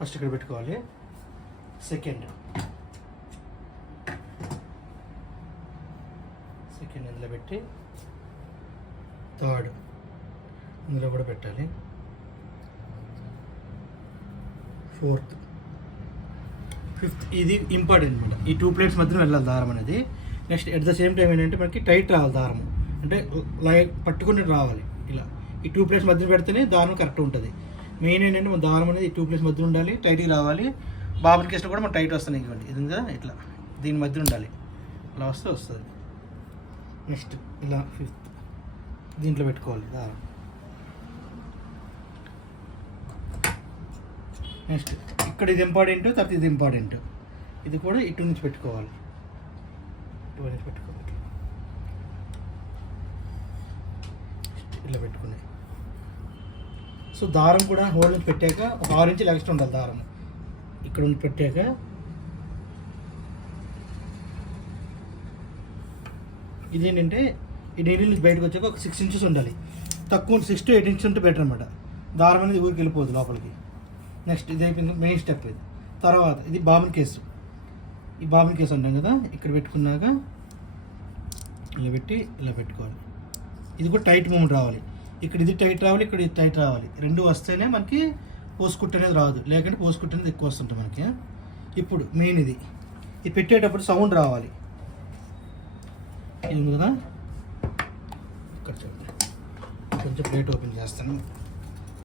First ఇక్కడ పెట్టుకోవాలి. Second ఇందులో పెట్టి, థర్డ్ ఇందులో కూడా పెట్టాలి, ఫోర్త్, ఫిఫ్త్. ఇది ఇంపార్టెంట్ అనమాట. ఈ 2 ప్లేట్స్ మధ్యలో వెళ్ళాలి దారం అనేది. Next at the same time ఏంటంటే మనకి టైట్ రావాలి దారం, అంటే లైక్ పట్టుకుని రావాలి. ఇలా ఈ 2 ప్లేట్స్ మధ్యలో పెడితేనే దారం కరెక్ట్ ఉంటుంది. మెయిన్ ఏంటంటే మన దారం అనేది ఈ 2 ప్లేట్స్ మధ్యలో ఉండాలి, టైట్గా రావాలి. బాబుని కేసులో కూడా మనం టైట్ వస్తుంది. ఇంకోండి ఇది కదా, ఇట్లా దీని మధ్య ఉండాలి, అలా వస్తే వస్తుంది. నెక్స్ట్ ఇలా ఫిఫ్త్ దీంట్లో పెట్టుకోవాలి దారం. నెక్స్ట్ ఇక్కడ ఇది ఇంపార్టెంట్, తర్వాత ఇది ఇంపార్టెంట్. ఇది కూడా ఇటు నుంచి పెట్టుకోవాలి, ఇటు నుంచి పెట్టుకోవాలి. ఇలా పెట్టుకుని సో దారం కూడా హోల్ నుంచి పెట్టాక ఒక 6 ఇంచులు ఎక్స్ట్రా ఉండాలి దారం. ఇక్కడ నుంచి పెట్టాక ఇదేంటంటే ఈ నీళ్ళ నుంచి బయటకు వచ్చాక ఒక 6 ఇంచెస్ ఉండాలి. తక్కువ 6 to 8 ఇంచెస్ ఉంటే బెటర్ అనమాట. దారం అనేది ఊరికి వెళ్ళిపోదు లోపలికి. నెక్స్ట్ ఇది అయిపోయింది, మెయిన్ స్టెప్ ఇది. తర్వాత ఇది బాబిన్ కేసు. ఈ బాబిన్ కేసు అంటాం కదా, ఇక్కడ పెట్టుకున్నాక ఇలా పెట్టి ఇలా పెట్టుకోవాలి. ఇది కూడా టైట్ మూమెంట్ రావాలి. ఇక్కడ ఇది టైట్ రావాలి, ఇక్కడ ఇది టైట్ రావాలి. రెండు వస్తేనే మనకి పోసుకుట్టు అనేది రాదు, లేకుంటే పోసుకుట్టు అనేది ఎక్కువ వస్తుంటుంది మనకి. ఇప్పుడు మెయిన్ ఇది పెట్టేటప్పుడు సౌండ్ రావాలి. ఇది కదా, ఇక్కడ చూడండి, కొంచెం ప్లేట్ ఓపెన్ చేస్తాను.